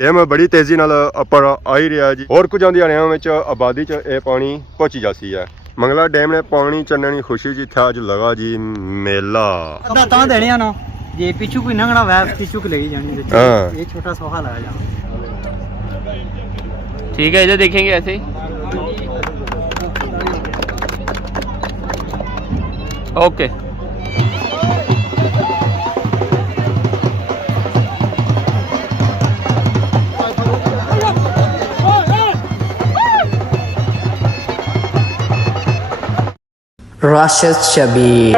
Dam ਬੜੀ ਤੇਜ਼ੀ ਨਾਲ ਉੱਪਰ ਆ ਹੀ ਰਿਹਾ ਜੀ। ਹੋਰ ਕੁਝ ਹਰਿਆਣਾ ਵਿੱਚ ਆਬਾਦੀ 'ਚ ਇਹ ਪਾਣੀ ਪਹੁੰਚੀ ਜਾਂਦੀ ਹੈ। ਮੰਗਲਾ ਡੈਮ ਨੇ ਪਾਣੀ ਚੰਨਣ ਦੀ ਖੁਸ਼ੀ 'ਚ ਇੱਥੇ ਅੱਜ ਲਗਾ ਜੀ ਮੇਲਾ। ਅੱਧਾ ਤਾਂ ਦੇਣਿਆ ਨਾ ਜੇ ਪਿੱਛੂ ਕੋਈ ਨੰਗਣਾ ਵੈ ਪਿੱਛੂ ਕਿ लेगी जानी बच्चे ये छोटा सोहा लाया जाना। ठीक है इधर देखेंगे ऐसे ही। Okay Rashid Shabir.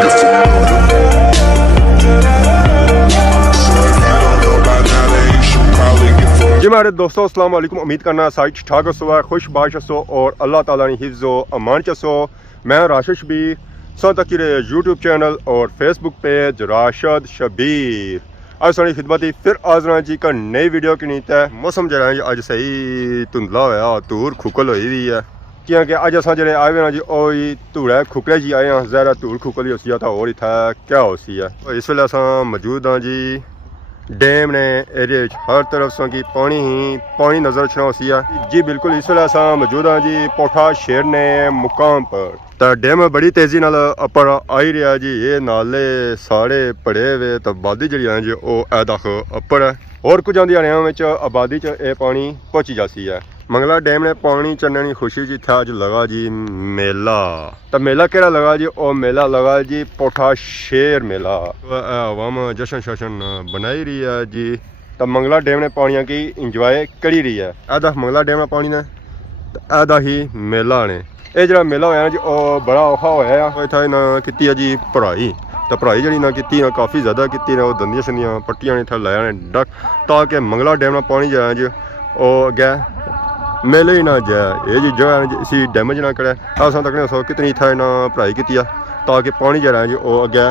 जी मेरे दोस्तों अस्सलाम वालेकुम। उम्मीद करना साइट ठीक ठाक हो, खुशबाश हो और अल्लाह ताला ने हिफ्ज़ो अमान चसो। मैं राशिद शबीर सो तक यूट्यूब चैनल और फेसबुक पेज राशिद शबीर आज सारी खिदमत ही फिर हाज़र जी का नई वीडियो की नीत है। मौसम जरा जी अज सही धुंधला होया धूड़ खुकल हुई हुई है क्योंकि अज अस जो आए हुए हैं जी वो धूड़ा खुकले जी आए हैं। ज़ाहिर धूड़ खुकल ही होती है तो और इतना क्या होती है। इस वेले अस मौजूद हाँ जी डैम ने एरिया हर तरफ से की पानी नजर रखना होती है जी। बिल्कुल इस वेले अस मौजूद हाँ जी पोठा शेर ने मुकाम पर। तो डैम बड़ी तेजी नाल ऊपर आ ही रहा जी। ये नाले सारे पड़े हुए तो आबादी जी है जी वो ऐदख ऊपर है। और कुछ हरियाणा में आबादी च ये पानी पहुंची जाती है। मंगला डैम ने पानी चढ़ने की खुशी जी था अज लगा जी मेला। तो मेला केड़ा लगा जी ओ मेला लगा जी पोठा शेर मेला। अवाम जश्न शशन बनाई रही है जी। तो मंगला डैम ने पानिया की इंजॉय करी रही है। ऐदा मंगला डैम ने पानी ने ऐदा ही मेला ने ये जो मेला होया जी ओ बड़ा औखा होया इतना ना की है जी पढ़ाई। तो पढ़ाई जी ना की ना काफ़ी ज़्यादा की ना दंदियां शंदियां पट्टियां ने इतना लाया ने डक ताकि मंगला डैम ना पानी जो है जी वो अगे मेले ही ना जाए। ये जी जगह इसी डैमेज ना करे अस तक सो कितनी इतना ना पढ़ाई की ताकि पानी जो है जी वो अगे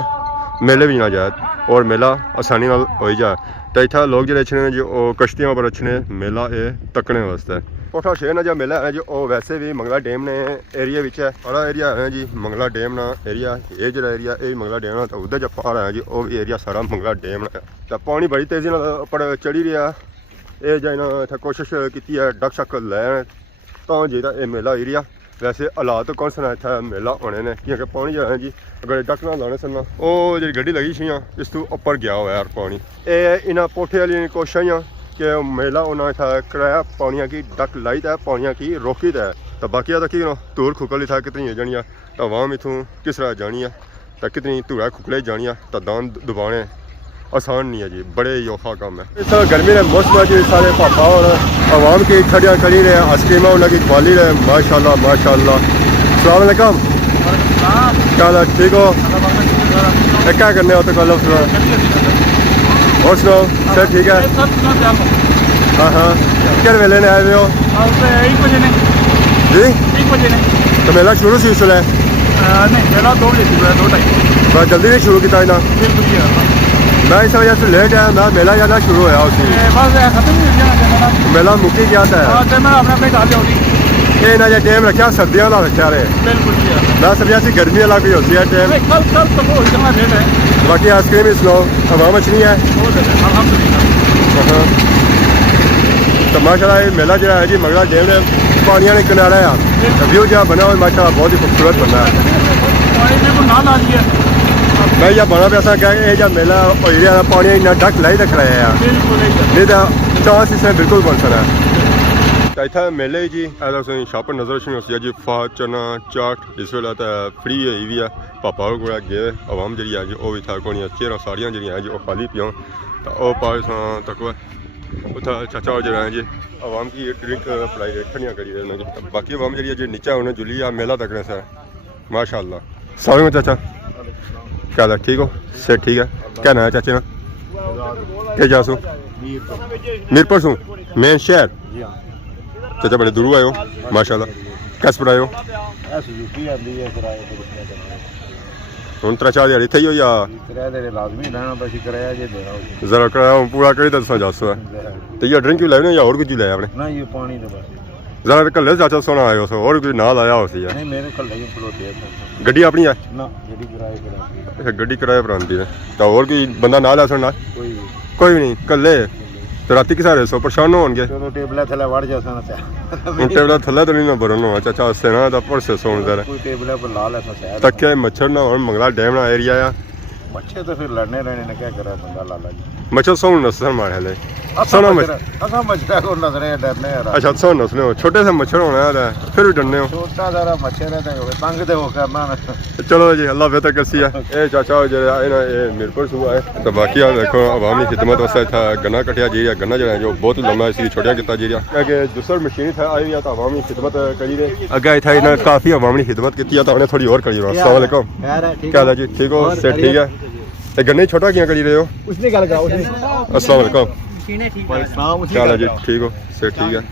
मेले भी ना जाए और मेला आसानी हो जाए। तो इतना लोग जो अच्छे जी वो कश्तियों पर अच्छे मेला ये तकने वास्ते। पोठा शेर ना जो मेला है जी वो वैसे भी मंगला डैम ने एरिया है बड़ा एरिया है जी। मंगला डैम ना एरिया ये जो एरिया ये मंगला डैम तो उधर जो पहाड़ है जी वो भी एरिया सारा मंगला डैम है। तो पानी बड़ी तेजी ऊपर चढ़ी रहा ये जो इतना कोशिश की है डक शक लैन तो जी ये मेला एरिया वैसे हालात कौन सा इतना मेला होने ने क्योंकि पानी जो है जी अगर डक ना लाने सन वो जी गड्डी लगी सी इस तू ऊपर गया हुआ यार पानी ये इन्हें पोठे वाली कोशिश कि मेला उन्हें इतना कराया पानिया की डक लाई है पानिया की रोकी है। तो बाकी तो की धूड़ खुकल इतना कितनी जानी है तो अवाम इतों किस तरह जानी है तो कितनी धूड़ा खुकले जानी है तो दान दबाने आसान नहीं है जी बड़े ही औखा काम है। इस तरह गर्मी ने मौसम जी सारे पापा और आवाम की खड़ियाँ खड़ी रहे आइसक्रीमें उनकी खवाली रहे माशाल्लाह माशाल्लाह। अस्सलाम वालेकुम क्या हाल ठीक हो क्या करने हो तो कल और सुनाओ सर ठीक है। हाँ हाँ क्या वेले ने आए हुए हो जी तो मेला शुरू से इसलिए मेला 2 बजे बस जल्दी नहीं शुरू किया ना मैं इस वजह से लेट आया मैं मेला ज़्यादा शुरू होया उसी मेला मुक्की गया था ये ना जो टाइम रखा सर्दियों का रखा रहे मैं समझा सी गर्मी वाला कोई होती है टाइम। बाकी आइसक्रीम इस लो हवा मछली है तो माशाल्लाह ये मेला जो है जी मंगला डैम ने पानिया ने किनारा है व्यू जहाँ बना हुआ माशाल्लाह बहुत ही खूबसूरत बना है। मैं यह बना पैसा क्या जब मेला पानी इन्ना डक लाई रख रहे हैं नहीं तो चांस इसमें बिल्कुल कौन सा है। तो इतना मेले जी ऐसा शॉप नजर रखनी होती है जी फा चना चाट इस वेले तो फ्री हुई भी है। पापा को गए आवाम जी है जी वो भी था कोई चेयर सारिया जी हैं जी वो खाली पियों तो वह पास तक उतना चाचा जो है जी आवाम की ड्रिंक पलाई रखनियाँ करी रहे जी। बाकी आवाम जी जी नीचे उन्हें जुली है मेला तकने से माशाल्लाह। सलाम चाचा क्या हाल ठीक हो सर ठीक है क्या नाम है चाचे ना क्या जासू मीरपुर सू मेन शहर चाचा बड़े दूर आए हो माशाल्लाह कैसे पर आए हो हूँ 3-4 दिहाड़ी इतना ही हो या जरा कराया पूरा करी तो दसो तो ये ड्रिंक भी लाए या और कुछ लाया आपने जरा कल चाचा सोना आयो सो और कोई नाल आया हो सी गड्डी अपनी है अच्छा गड्डी किराए पर आती है तो और कोई बंदा नाल है कोई भी नहीं कल्ले ਤੇ ਰਾਤੀ ਕਿਸਾ ਰਹੇ ਸੋ ਪਰੇਸ਼ਾਨ ਹੋਣਗੇ ਜਦੋਂ ਟੇਬਲਾਂ ਥੱਲੇ ਵੜ ਜਾ ਸਾਂ ਤੇ ਹੁਣ ਟੇਬਲ ਥੱਲੇ ਤਾਂ ਨਹੀਂ ਨਾ ਬਰਨ ਹੋਣਾ ਚਾਚਾ ਸੇਨਾ ਦਾ ਪਰਸੇ ਸੌਣ ਜ਼ਰਾ ਕੋਈ ਟੇਬਲਾਂ ਪਰ ਲਾ ਲੈ ਸਾਂ ਤੱਕੇ ਮੱਛਰ ਨਾ ਹੋਣ ਮੰਗਲਾ ਡੈਮ ਨਾ ਏਰੀਆ ਆ ਬੱਚੇ ਤਾਂ ਫਿਰ ਲੜਨੇ ਰਹਿਣੇ ਨੇ ਕੀ ਕਰਾਂ ਬੰਦਾ ਲਾਲਾ ਜੀ ਮੱਛਰ ਸੌਣ ਨਸਰ ਮਾਰ ਹਲੇ ਅਸਾਂ ਮੱਛਰਾਂ ਕੋ ਨਜ਼ਰੇ ਡਰਨੇ ਆ ਅੱਛਾ ਸੌਣ ਨਸਲੇ ਹੋ ਛੋਟੇ ਸੇ ਮੱਛਰ ਹੋਣਾ ਹੈ ਫਿਰ ਵੀ ਡਰਨੇ ਹੋ ਛੋਟਾ ਜ਼ਰਾ ਮੱਛਰ ਹੈ ਤੇ ਤੰਗ ਤੇ ਹੋ ਕਰਨਾ ਚਲੋ ਜੀ ਅੱਲਾਹ ਬਿਹਤਰ ਕਰਸੀ ਹੈ ਇਹ ਚਾਚਾ ਜਿਹੜਾ ਆਏ ਨਾ ਇਹ ਮਿਰਪੁਰ ਸੂਆ ਹੈ ਤੇ ਬਾਕੀ ਆ ਦੇਖੋ ਆਵਾਮੀ ਖਿਦਮਤ ਵਾਸਤੇ था गन्ना कटिया जी गन्ना जो है जो बहुत लंबा इसी छोटिया किता जी अगे दूसरी मशीन था आई या तो आवामी खिदमत करी रहे अगे था इन्हें काफी आवामी खिदमत की तो उन्हें थोड़ी और करी रहा अस्सलाम वालेकुम क्या हाल है जी ठीक हो सेठ ठीक है ये गन्ने छोटा क्या करी रहे हो उसने गल करा उसने अस्सलाम वालेकुम मशीनें ठीक क्या हाल है जी ठीक हो सेठ ठीक है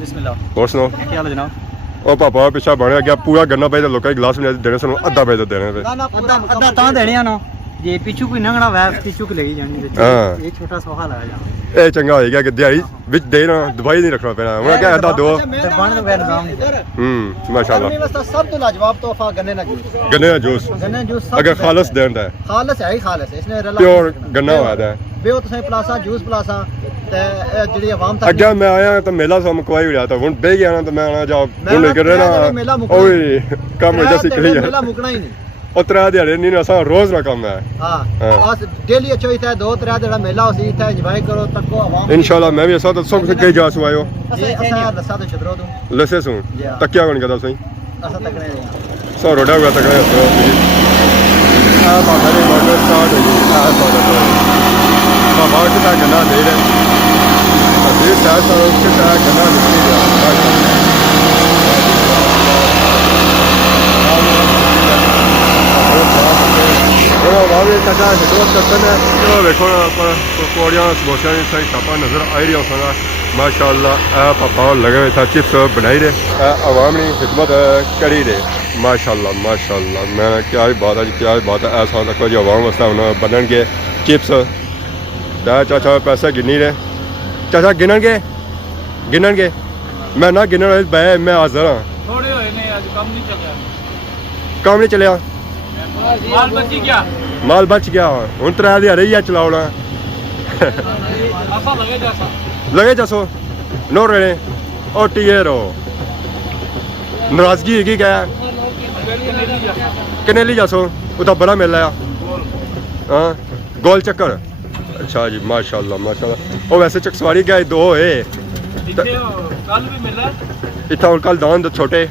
बिस्मिल्लाह और सुनाओ क्या हाल है जनाब ਉਹ ਪਾਪਾ ਪਿੱਛਾ ਬਣਿਆ ਗਿਆ ਪੂਰਾ ਗੰਨਾ ਪੈ ਤੇ ਲੋਕਾਂ ਦੇ ਗਲਾਸ ਨੇ ਦੇਣੇ ਸਾਨੂੰ ਅੱਧਾ ਪੈ ਦੇਣੇ ਵੇ ਅੱਧਾ ਤਾਂ ਦੇਣੇ ਆ ਨਾ ਜੇ ਪਿੱਛੂ ਕੋਈ ਨੰਗਣਾ ਵੈਸ ਪਿੱਛੂ ਕਿ ਲਈ ਜਾਣੀ ਵਿੱਚ ਹਾਂ। ਇਹ ਛੋਟਾ ਸੋਹਾ ਲਾਇਆ ਜਾਣਾ ਇਹ ਚੰਗਾ ਹੋਏਗਾ ਕਿ ਦਿਹਾੜੀ ਵਿੱਚ ਦੇ ਨਾ ਦਵਾਈ ਨਹੀਂ ਰੱਖਣਾ ਪੈਣਾ ਉਹਨਾਂ ਕਿਹਾ ਅੱਧਾ ਦੋ ਤੇ ਬਣ ਦਾ ਨਿਜ਼ਾਮ ਮਾਸ਼ਾਅੱਲਾ ਵਾਸਤਾ ਸਭ ਤੋਂ ਲਾਜਵਾਬ ਤੋਹਫਾ ਗੰਨੇ ਦਾ ਜੂਸ ਗੰਨੇ ਦਾ ਜੂਸ ਗੰਨੇ ਜੂਸ ਅਗਰ ਖਾਲਸ ਦੇਣ ਦਾ ਖਾਲਸ ਹੈ ਹੀ ਖਾਲਸ ਇਸਨੇ ਰਲਾ ਪਿਓਰ ਗੰਨਾ ਹੋਇਆ ਦਾ ਬੇਓ ਤੁਸੀਂ ਪਲਾਸਾ ਜੂਸ ਪਲਾਸਾ ਤੇ ਇਹ ਜਿਹੜੀ ਆਵਾਮ ਤੱਕ ਅੱਗੇ ਮੈਂ ਆਇਆ ਤਾਂ ਮੇਲਾ ਸਾਨੂੰ ਕੋਈ ਵੀ ਰਿਹਾ ਤਾਂ ਹੁਣ ਬਹਿ ਗਿਆ ਨਾ ਤਾਂ ਮੈਂ ਆਣਾ ਜਾ ਮੈਂ ਹੁਣ ਕਰ ਮੇਲਾ ਰਿਹਾ ਮੁੱਕਣਾ। ਓਏ ਕੰਮ ਜਿਹਾ ਸਿੱਖ ਲਈ ਮੇਲਾ ਮੁਕਣਾ ਹੀ ਨਹੀਂ ਉਹ ਤਰਾ ਦਿਹਾੜੇ ਨਹੀਂ ਅਸਾਂ ਰੋਜ਼ ਦਾ ਕੰਮ ਹੈ ਹਾਂ ਬਸ ਡੇਲੀ ਅੱਛੋ ਇਥੇ ਦੋ ਤਰਾ ਜਿਹੜਾ ਮੇਲਾ ਹੋਸੀ ਇਥੇ ਇੰਜੋਏ ਕਰੋ ਤੱਕੋ ਆਵਾਮ ਇਨਸ਼ਾਅੱਲਾ ਮੈਂ ਵੀ ਅਸਾਂ ਤਾਂ ਸਭ ਕੇ ਜਾ ਸੋ ਆਇਓ ਇਹ ਅਸਾਂ ਦੱਸਾਂ ਤੇ ਛਦਰੋ ਤੂੰ ਲਸੇ ਸੁਣ ਤੱਕਿਆ ਕੋਣ ਕਹਦਾ ਸਹੀ ਅਸਾਂ ਤੱਕਣੇ ਰਹੇ ਸੋ ਰੋਡਾ ਹੋਇਆ ਤੱਕਣੇ ਆ ਬਾਬਾ ਦੇ ਮੋਟਰ ਸਟਾਰਟ ਹੋਈ ਆ ਬਾਬਾ ਕਿਤਾ ਗੰਨਾ ਦੇ ਰਹੇ ਅਸੀਂ ਸਾਹ ਸਾਹ ਕਿਤਾ ਗੰਨਾ ਨਿਕਲ ਗਿਆ ਉਹ ਬਾਬੇ ਚਾਚਾ ਹਿਦਮਤ ਕਰਦੇ ਨੇ ਉਹ ਵੇਖੋ ਪਕੌੜੀਆਂ ਸਮੋਸਿਆਂ ਦੀ ਸਾਰੀ ਛਾਪਾਂ ਨਜ਼ਰ ਆ ਰਹੀ ਹੋਣਾ ਮਾਸ਼ਾਅੱਲਾ ਆ ਪਾਪਾ ਲਗੇ ਹੋਏ था चिप्स बनाई रहे आवाम ने खिदमत करी रहे माशाअल्लाह माशाअल्लाह मैं क्या ही बात है जी क्या ही बात है ऐसा देखो जी आवाम वास्ते हुन बनन के चिप्स दा चाचा पैसे गिनी रहे चाचा गिनन के मैं ना गिनन बे मैं हाजिर हां थोड़े होए ने आज काम नहीं चल रहा काम नहीं चलिया माल बची गया माल बच गया हुन 3 दिहाड़े ही चलाउणा आसा लगे जैसा लगे जसो नो रहे ओ टीएरो नाराजगी है क्या कनेली जसो उदा बड़ा मेला है हाँ गोल चक्कर अच्छा जी माशाल्लाह माशाल्लाह ओ वैसे चकसवारी गए दो है कल भी मिला इतना और कल दान छोटे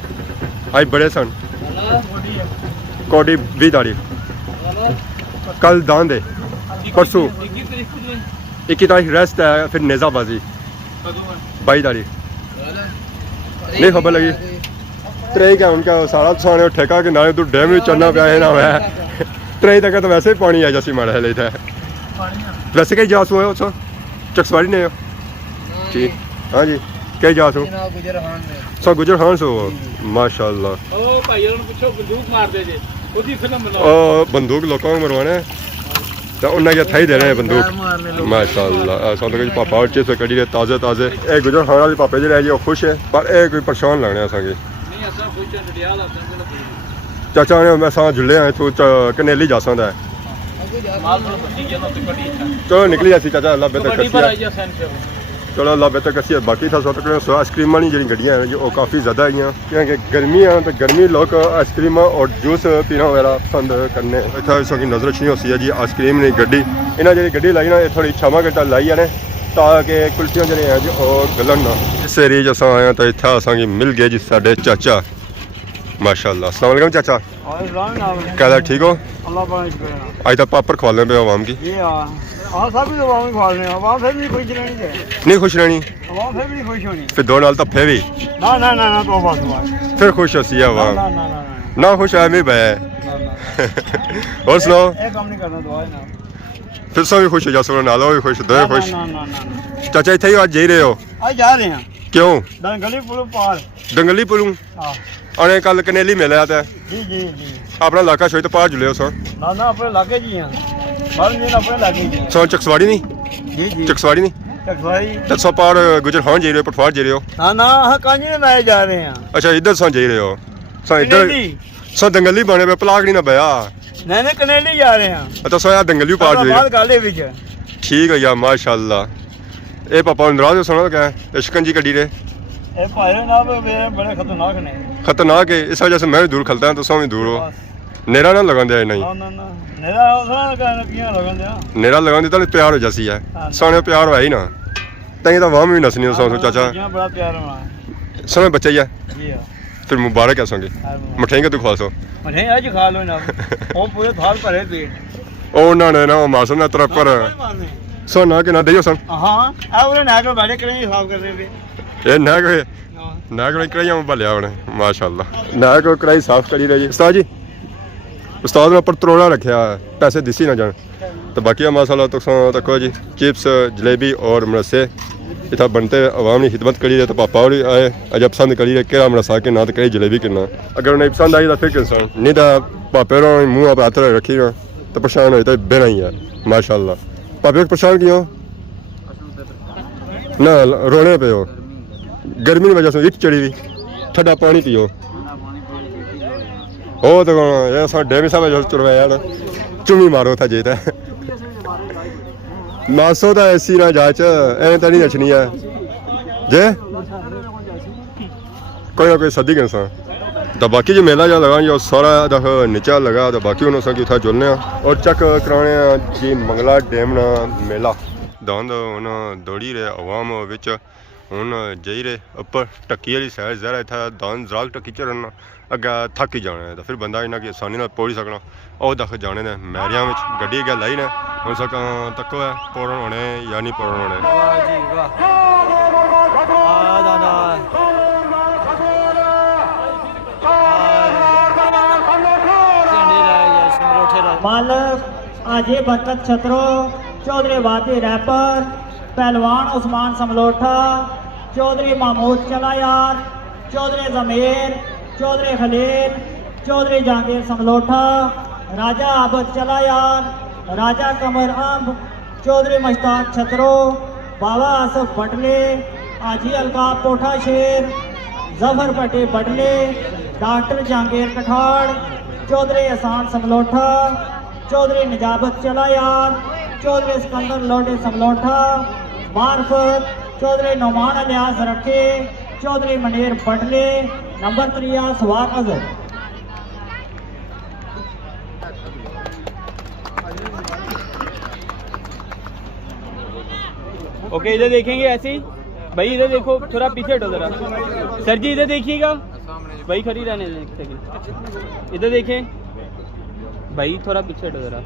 आज बड़े सन कोडी 20 तारीख कल दान दे परसों 21 तारीख रेस्ट है फिर नेजाबाजी 22 तारीख नहीं खबर लगी त्रेई क्या उनका सारा साने ठेका के नाले तू डैम में चलना पाया है ना है त्रेई तक तो वैसे ही पानी है जैसी मारा है लेता है वैसे कई जास हुए हो चकसवाड़ी ने हो जी हाँ जी कई जास हो सो गुजर खान से हो माशाल्लाह ओ भाई ਨੂੰ ਪੁੱਛੋ ਬੰਦੂਕ ਮਾਰਦੇ ਜੇ ਉਹਦੀ ਫਿਲਮ ਬਣਾਓ ओ बंदूक लोगों को मरवाने तो उन्हें क्या थाई दे रहे हैं बंदूक माशाल्लाह ऐसा तो कुछ पापा और चिप्स कड़ी ताज़े ताज़े ए गुजर खान वाले पापे जो रहे जी खुश है पर ए कोई परेशान लगने असांखे ਨਹੀਂ ਅਸਾਂ ਕੋਈ ਚੰਡਿਆਲ ਆਉਂਦੇ चाचा ने मैं सां जुले हैं तू कनेली जा सकता है ਮਾਲ ਨੂੰ ਬਚੀ ਗਿਆ ਤੇ ਕੜੀ चलो निकली जासी चाचा अल्लाह बेहतर ਕੜੀ ਪਰ ਆਈ कसी ਜਾ ਸੈਨ ਸੇ चलो अल्लाह बेहतर कसी बाकी था सो तक आइसक्रीम वाली जी गड्डियाँ हैं जी वो काफ़ी ज़्यादा आई हैं क्योंकि गर्मी है तो गर्मी लोग आइसक्रीम और जूस पीना वगैरह पसंद करने इतना इस की नज़र अच्छी होती है जी आइसक्रीम नहीं गड्डी इन्हें जी गड्डी लाई ना थोड़ी छावा घंटा लाई है ताकि कुल्फियाँ जो हैं जी वो गलन ना इस एरिए च अस आए तो इतना असा मिल गए जी साढ़े चाचा माशाल्लाह अस्सलाम वालेकुम चाचा क्या ठीक हो अल्लाह पाक आज तक पापड़ खवा लें पे आवाम की ये हाँ सब भी आवाम ही खा रहे हैं आवाम फिर भी खुश रहनी चाहिए नहीं खुश रहनी आवाम फिर भी खुश होनी फिर दो नाल तो फिर भी ना ना ना ना तो बस फिर खुश होती है आवाम ना ना ना ना खुश है मैं बह और सुनाओ ये काम नहीं करना दुआ ना फिर सब भी खुश हो जा सुनो नालो भी खुश दो खुश ना ना ना चाचा इतने ही आज जा रहे हो आज जा रहे हैं क्यों गली पुल पार दंगली पुलू हाँ और कल कनेली मिले था जी जी जी अपना इलाका छोड़ तो पार जुले हो सो ना ना अपने लागे जी हैं बाहर दिन अपने लागे जी सो चकसवाड़ी नहीं जी जी चकसवाड़ी नहीं चकवाई तो सो पार गुजर खान जा रहे हो पटवार जा रहे हो ना ना हाँ कांजी में लाए जा रहे हैं अच्छा इधर सो जा रहे हो सो इधर सो दंगली बने पे पलाग नहीं ना बया नहीं नहीं कनेली जा रहे हैं तो सो यार दंगली पार जुले बाद गाले विच ठीक है यार माशाल्लाह ਇਹ ਪਾਪਾ ਨੂੰ ਨਾਰਾਜ਼ ਸੁਣਾ क्या है शिकंजी कड़ी रे ਇਹ ਭਾਈ ਨਾ ਬੜੇ ਖਤਰਨਾਕ ਨੇ खतरनाक है इस वजह से मैं भी दूर खलता हूँ तो भी दूर हो नेरा ना लगा दिया नहीं ਨਾ ਨਾ ਮੇਰਾ ਉਹਦਾ ਕਹਿਣਾ ਕੀਆਂ ਲਗਾਉਂਦੇ ਆ नेरा लगा दी तो प्यार हो जासी है सोने प्यार है ही ना तई तो वाह भी नसनी सौ चाचा ਬੜਾ ਪਿਆਰ ਹੋਣਾ समय बच्चा ही है ਜੀ ਆ फिर मुबारक है सोंगे मठेंगे तू खुआ सो ਨਹੀਂ ਅੱਜ ਖਾ ਲੋ ਨਾ ਉਹ ਪੂਰੇ ਥਾਲ ਭਰੇ ਪੇ उन्होंने ना मासूम ने तरफ पर सोना के ना दियो सन ਹਾਂ ਆ ਉਹਨੇ ਨਾ ਕੇ ਬੈਠੇ ਕਰੇ ਸਾਫ ਕਰਦੇ ਪਏ ये ना को कढ़ाइया में भलिया उन्हें माशाअल्लाह ना को कढ़ाई साफ करी रही उस्ताद जी उस्ताद ने पर तरोड़ा रखा है पैसे दिसी ना जान तो बाकी माशाल्लाह तो तको जी चिप्स जलेबी और मरसे इतना बनते आवाम ने खिदमत करी है तो पापा और आए अज पसंद करी है कि मरसा के ना तो कही जलेबी कितना अगर उन्हें पसंद आई तो फिर किसान नहीं तो पापे मुँह आप हाथ रखी ना तो परेशान हो तो बेना ही है माशाल्लाह पापे परेशान क्यों ना रोने पे हो गर्मी की वजह से इट चढ़ी हुई ठंडा पानी पियो हो तो यार डेमी साहब चुरवाया यार चुमी मारो था जेता मासो तो ऐसी ना जाच एवं तो नहीं नचनी है जे कोई ना कोई सदी के तो बाकी जो मेला जा लगा जो सारा दख नीचा लगा तो बाकी उन्होंने कि उठा जुलने और चेक कराने जी मंगला डैम ना मेला दौंद उन दौड़ी रहे आवाम विच ਹੁਣ ਜਾਈ ਰਹੇ ਉੱਪਰ ਟੱਕੀ ਵਾਲੀ ਸਾਈਡ ਜ਼ਰਾ ਇੱਥੇ ਦਾਨ ਜ਼ਰਾਗ ਟੱਕੀ ਚੜਨ ਅੱਗੇ ਥੱਕ ਹੀ ਜਾਣਾ ਹੈ ਤਾਂ ਫਿਰ ਬੰਦਾ ਇਹਨਾਂ ਕੀ ਆਸਾਨੀ ਨਾਲ ਪੌੜੀ ਸਕਣਾ ਉਹ ਦਖ ਜਾਣੇ ਨੇ ਮੈਰੀਆਂ ਵਿੱਚ ਗੱਡੀ ਅੱਗੇ ਲਾਈ ਨੇ ਹੁਣ ਸਕਾਂ ਤੱਕੋ ਹੈ ਪੌੜਨ ਹੋਣੇ ਜਾਂ ਨਹੀਂ ਪੌੜਨ ਹੋਣੇ ਵਾਹ ਜੀ ਵਾਹ ਆ ਦਾਦਾ मालिक आजे बरकत छतरो चौधरी वादी रैपर पहलवान उस्मान समलोठा चौधरी महमूद चलायार चौधरी जमीर चौधरी खलील चौधरी जहांगीर समलोठा राजा आबद चलायार राजा कमर अम्ब चौधरी मश्ताक छतरो बाबा आसफ बटले आजी अलकाब पोठा शेर जफर पटे बटले डॉक्टर जहांगीर कठाड़ चौधरी एहसान समलोठा चौधरी निजाबत चलायार चौधरी सिकंदर लोडे समलोठा मार्फत चौधरी नौमान अलियास रखे चौधरी मनीर बटले नंबर 3 सवार अजहर ओके इधर देखेंगे ऐसे ही भाई इधर देखो थोड़ा पीछे हटो जरा सर जी इधर देखिएगा भाई खड़ी रहने दें एक सेकंड इधर देखें भाई थोड़ा पीछे हटो जरा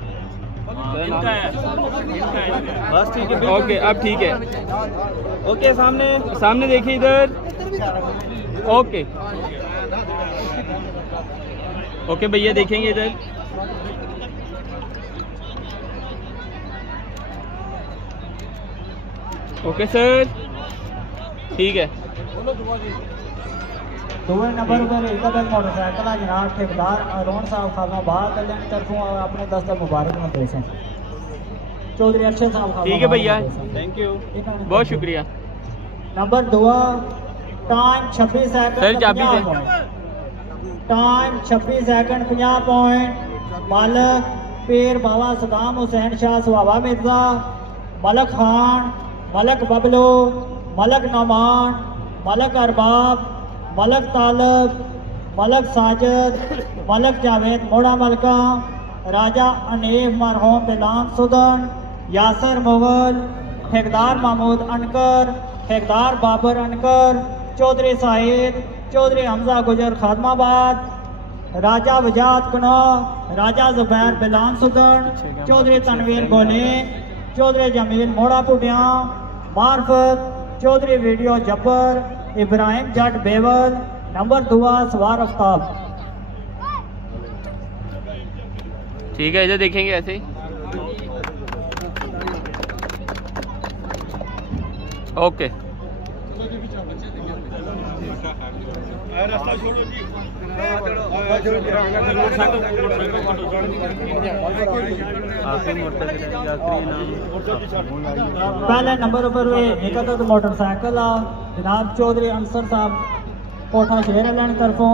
बस ठीक है ओके अब ठीक है ओके सामने सामने देखिए इधर ओके ओके भैया देखेंगे इधर ओके सर ठीक है दूसरे नंबर पर इल्तबत मोटरसाइकिल जनाब ठेकेदार अरुण साहब खानाबाद कल्याण तरफों अपने दस्तर मुबारक में पेश हैं चौधरी अरशद साहब ठीक है भैया थैंक यू बहुत शुक्रिया नंबर 2 टाइम 26 सेकंड सर चाबी दे टाइम 26 सेकंड 50 पॉइंट मालक पीर बाबा सदाम हुसैन शाह सुहावा मिर्जा मलक खान मलक बबलू मलक नौमान मलक अरबाब मलक तालब मलक साजिद मलक जावेद मोड़ा मलका राजा अनीफ मरहूम बिलान सुदन यासर मुगल ठेकेदार महमूद अनकर ठेकेदार बाबर अनकर चौधरी साहिद चौधरी हमजा गुजर खादमाबाद राजा वजात कनो राजा जुबैर बिलान सुदन चौधरी तनवीर गोले चौधरी जमील मोड़ा पुटिया मार्फत चौधरी वीडियो जब्बर इब्राहिम जट बेवल नंबर 2 सवार आफ्ताब ठीक है इधर देखेंगे ऐसे ही ओके पहले नंबर पर निकलत मोटरसाइकिल जनाब चौधरी अंसर साहब कोठा शेर लैन तरफों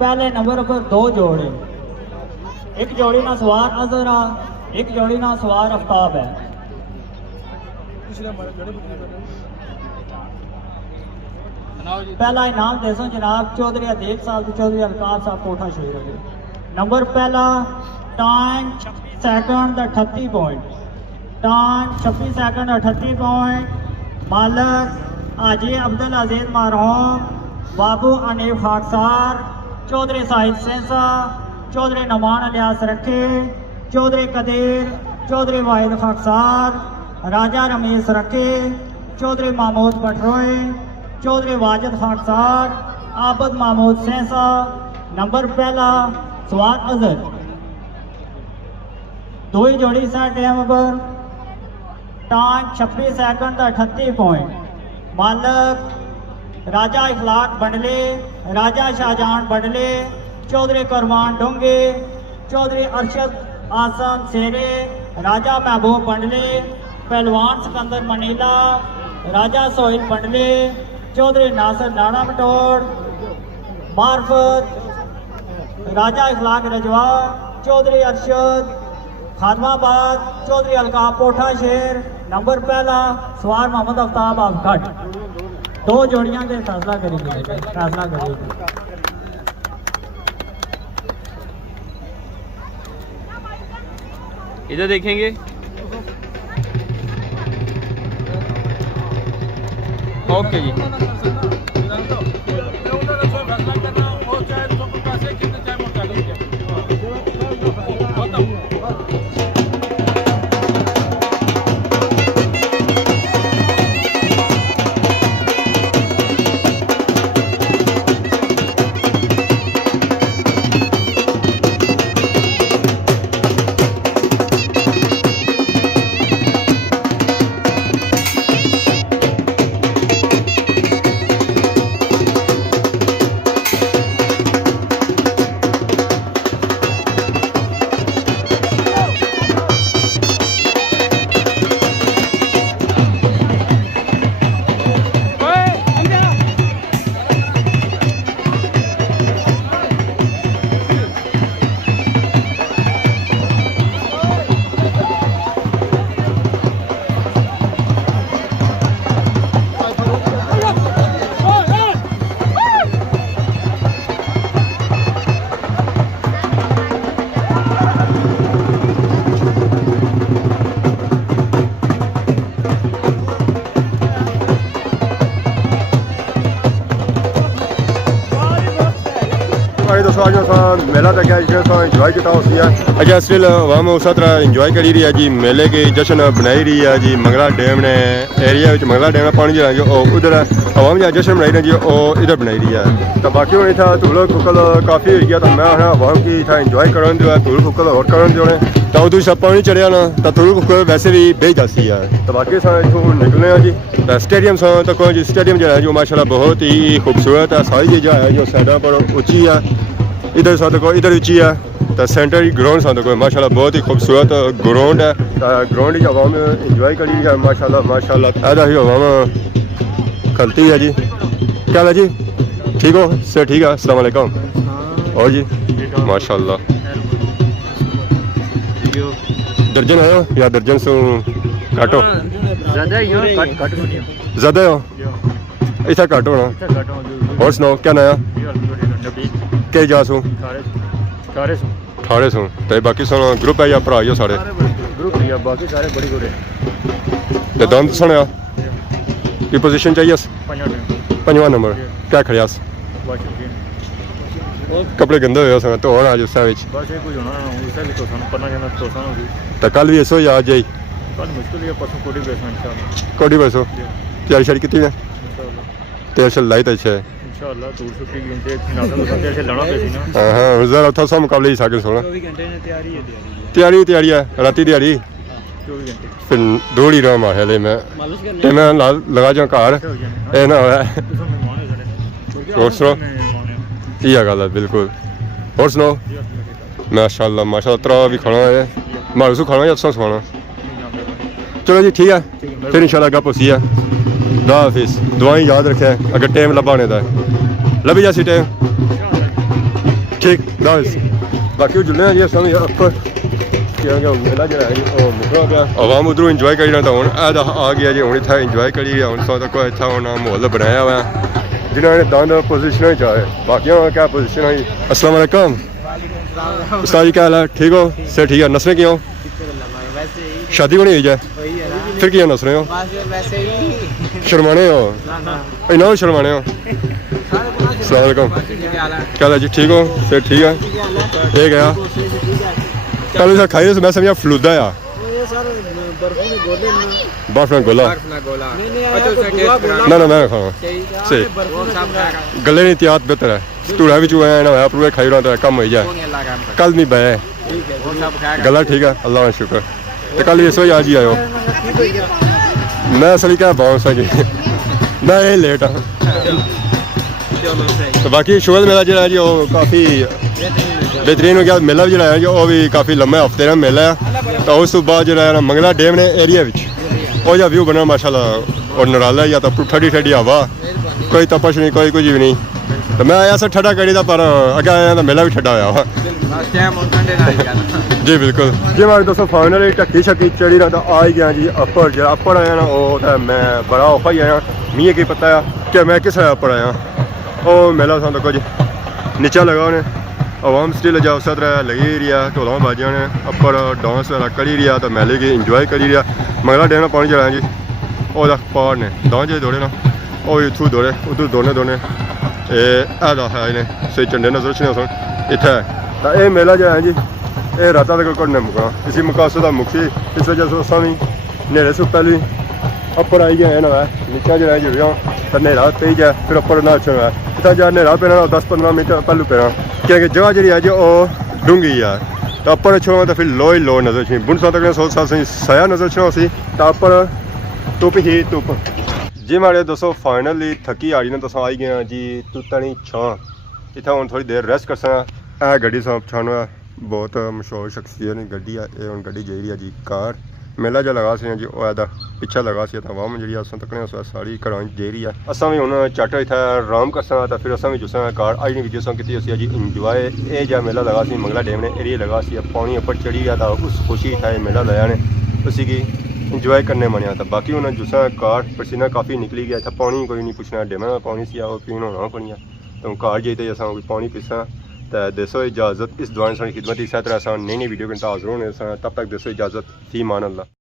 पहले नंबर पर 2 जोड़े एक जोड़ी ना सवार अजहर एक जोड़ी ना सवार आफ्ताब है पहला इनाम दे सो जनाब चौधरी अदीब साहब ते चौधरी अलकाब साहब कोठा शेर हो नंबर पहला time 26 second 38 point time 26 second 38 point मालक हाजी अब्दुल अजीज मरहूम बाबू अनीफ खाकसार चौधरी साहिब सेंसा चौधरी नमान अलियास रखे चौधरी कदीर चौधरी वाहिद खाकसार राजा रमेश रखे चौधरी महमूद पटरोए चौधरी वाजिद खाकसार आबद महमूद सेंसा नंबर पहला सवार अजहर दो ही जोड़ी सा टाइम पर टाइम 26 सेकंड 38 पॉइंट मालक राजा इखलाक बंडले राजा शाहजहान बंडले चौधरी कुरबान डोंगे चौधरी अरशद आसन सेरे राजा महबूब बंडले पहलवान सिकंदर मनीला राजा सोहिल बंडले चौधरी नासिर नाना मटोड़ मार्फत राजा इखलाक रजवा चौधरी अरशद खादमाबाद चौधरी अलकाब पोठा शेर नंबर पहला सवार मोहम्मद आफ्ताब अफगढ़ दो जोड़ियां के फैसला करेगी इधर देखेंगे ओके जी दोस्तों आज मेला तक इंजॉय किया अच्छा स्टिल हम उस तरह इंजॉय करी रही है जी मेले की जश्न बनाई रही है जी मंगला डैम ने एरिया मंगला डैम पानी जो है और उधर आवाम जो जश्न बनाई रही जी और इधर बनाई रही है तो बाकी होने था धूल फुकल काफ़ी हो गया तो मैं आवाम की था इंजॉय करन जो है धूल फुकल और करन जो है तो उधर सब पानी चढ़िया ना तो धूल फुकल वैसे भी बेच जाती है तो बाकी इतों निकलने हैं जी स्टेडियम तक जी स्टेडियम जो है जो माशाल्लाह बहुत ही खूबसूरत है सारी चीज़ें है जो साइडों पर उची है इधर सा को इधर उची है तो सेंटर ग्राउंड सा को माशाल्लाह बहुत ही खूबसूरत ग्राउंड है ग्राउंड की आवाम इंजॉय करी है माशाल्लाह ऐसा ही आवाम खलती है जी क्या है जी ठीक हो सर ठीक है अस्सलाम वालेकुम और जी माशाल्लाह दर्जन है या दर्जन से काटो ज़्यादा हो इतना घट होना और सुनाओ क्या नया क्या जासू 1800 तो बाकी सुनो ग्रुप है या भरा ही सारे ग्रुप ही बाकी सारे बड़ी गुड़े तो दम सुनया की पोजीशन चाहिए 5वां नंबर क्या खड़िया कपड़े गंदे हुए सुना तो होना आज उस बस ये कुछ होना उसे भी तो सन पन्ना जाना तो सन होगी तो कल भी ऐसो या आज जाई कल मुश्किल है परसों कोडी बेसो इंशाल्लाह कोडी बसो तैयारी शारी कितनी है तैयारी शारी लाई तो अच्छा है इंशाल्लाह दूर छुट्टी गिनते नाज़र तो ऐसे लड़ा पे थी ना हां उधर था सब मुकाबले ही साके सोना 24 घंटे ने तैयारी है राती तैयारी 24 घंटे फिर दौड़ी रहा माहले में ते मैं लगा जा घर ए ना होया और सुनो ये गल है बिल्कुल और सुनाओ माशाल्लाह तरा भी खाना है मारूसू खाना या तुसा खाना चलो जी ठीक है फिर इंशाल्लाह गप होसी है दा हाफिज़ दुआएं याद रखें अगर टाइम लबाने का लभी जासी टाइम ठीक दा हाफिज़ बाकी जुलने जी अस किया कि मेला जो है वो मुकरा गया आवाम उधरों इंजॉय करी रहा था हूँ आ गया जी हूँ इतना इंजॉय करी हूँ सौ तक इतना हूँ माहौल बनाया हुआ जिन्होंने दंद पोजिशन चाहे बाकी क्या पोजिशन है। अस्सलाम वालेकुम उस्ताद जी क्या हाल है ठीक हो से ठीक है नसरे क्यों शादी को नहीं हुई जाए फिर क्यों नस रहे हो शर्माने हो इन्ना शर्माने हो। अस्सलाम वालेकुम क्या हाल है जी ठीक हो से ठीक है ठीक है कल सर खाई मैं समझा फलूदा आ बर्फ में गोला ना मैं खावा सही गले नहीं तियात बेहतर है धूड़ा भी चुआ ना होया पूरे खाई रहा था कम हो जाए कल नहीं बह गला ठीक है अल्लाह का शुक्र तो कल इस वजह आज ही आयो मैं असली क्या बाउंस है जी मैं यही लेट हाँ तो बाकी शुगर मेला जो है जी वो काफ़ी बेहतरीन हो गया मेला भी जो है जी वो भी काफ़ी लम्बे हफ्ते का मेला है तो उस बाद जो है ना मंगला डैम ने एरिया वो जो व्यू बना माशाल्लाह और नराला या तो ठंडी ठंडी हवा कोई तपश नहीं कोई कुछ भी नहीं तो मैं आया सर ठंडा करी था पर अगर आया तो मेला भी ठंडा होया हुआ जी बिल्कुल जी हमारे दोस्तों फाइनली ढक्की शक्की चढ़ी रहा तो आ ही गया जी अपर जो अपर आया ना वो मैं बड़ा औखा ही आया मी की पता है कि मैं किस अपर आया ਉਹ ਮੇਲਾ ਸਾਨੂੰ ਕੁਝ ਨੀਚਾ ਲਗਾ ਉਹਨੇ ਆਵਾਮ ਸਟਿਲ ਜਾ ਉਸੇ ਤਰ੍ਹਾਂ ਲਗੀ ਰਿਹਾ ਢੋਲਾਂ ਬਾਜੀਆਂ ਨੇ ਉੱਪਰ ਡਾਂਸ ਵਾਲਾ ਕਰੀ ਰਿਹਾ ਤਾਂ ਮੇਲੇ ਕੀ ਇੰਜੋਏ ਕਰੀ ਰਿਹਾ ਮਗਲਾ ਡੈਮ ਨਾਲ ਪਾਣੀ ਚੜਾਇਆ ਜੀ ਉਹਦਾ ਪਾਰ ਨੇ ਦਾਂਜੇ ਦੌੜੇ ਨਾ ਉਹ ਇੱਥੋਂ ਦੌੜੇ ਉਧਰ ਦੋਨੇ ਇਹ ਆਦਾ ਹੈ ਇਹਨੇ ਸੇ ਝੰਡੇ ਨਜ਼ਰ ਚ ਨੇ ਸਨ ਇੱਥੇ ਤਾਂ ਇਹ ਮੇਲਾ ਜੋ ਹੈ ਜੀ ਇਹ ਰਾਤਾਂ ਤੱਕ ਕੋਈ ਨਹੀਂ ਮੁਕਣਾ ਇਸੇ ਮਕਾਸਦ ਦਾ ਮੁਖੀ ਇਸ ਵਜ੍ਹਾ ਤੋਂ ਸਾਵੀਂ ਨੇੜੇ ਤੋਂ ਪਹਿਲੀ ਉੱਪਰ ਆਈ ਗਿਆ ਨਾ ਨੀਚਾ ਜਿਹੜਾ ਜੁੜਿਆ ਤਾਂ ਨੇਰਾ ਪਈ ਜਾ ਫਿਰ ਉੱਪਰ ਨਾ ਚੜਿਆ ਤਾਂ ਜਾ ਨੇਰਾ ਪੈਣਾ 10-15 ਮਿੰਟ ਪਹਿਲੂ ਪੈਣਾ ਕਿਉਂਕਿ ਜਗ੍ਹਾ ਜਿਹੜੀ ਹੈ ਜੀ ਉਹ ਡੂੰਗੀ ਆ ਤਾਂ ਉੱਪਰ ਛੋਂ ਤਾਂ ਫਿਰ ਲੋਈ ਲੋ ਨਜ਼ਰ ਛੀ ਬੁਣ ਸਾ ਤੱਕ ਸੋਚ ਸਾਂ ਸਾਇਆ ਨਜ਼ਰ ਛੋਂ ਸੀ ਤਾਂ ਉੱਪਰ ਧੁੱਪ ਹੀ ਧੁੱਪ ਜੀ ਮਾੜੇ ਦੋਸਤੋ ਫਾਈਨਲੀ ਥੱਕੀ ਆ ਰਹੀ ਨੇ ਤੁਸੀਂ ਆਈ ਗਏ ਜੀ ਤੁੱਤਣੀ ਛਾਂ ਇੱਥੇ ਹੁਣ ਥੋੜੀ ਦੇਰ ਰੈਸਟ ਕਰਸਾਂ ਇਹ ਗੱਡੀ ਸਾਂ ਪਛਾਣੋ ਬਹੁਤ ਮਸ਼ਹੂਰ ਸ਼ਖਸੀਅਤ ਨੇ ਗੱਡੀ ਆ ਇਹ ਹੁਣ ਗੱਡੀ ਜਿਹੜੀ ਆ ਜੀ ਕਾਰ मेला जो लगा सी जी वो पिछा लगा सी आवाम जी अस तकने सारी घर जे रही है असा भी हूँ झट इतना आराम करसा तो फिर असा भी जुसा कार अज नहीं वीडियो की असी जी इंजॉय ये जो मेला लगा सी मंगला डैम ने एरिया लगा सी पानी ऊपर चढ़ी गया था उस खुशी था मेला लाया ने उसी की इंजॉय करने मनिया था बाकी उन्हें जुसा कार पसीना काफ़ी निकली गया था पानी कोई नहीं पुछना डैम का पानी सी वो पीन होना पड़िया तो कार जाइए असा पानी पीसा तो देसो इजाज़त इस दौरान सारी खिदमत इस तरह नई वीडियो के हाजिर होने तब तक देसो इजाज़त फी मान अल्लाह।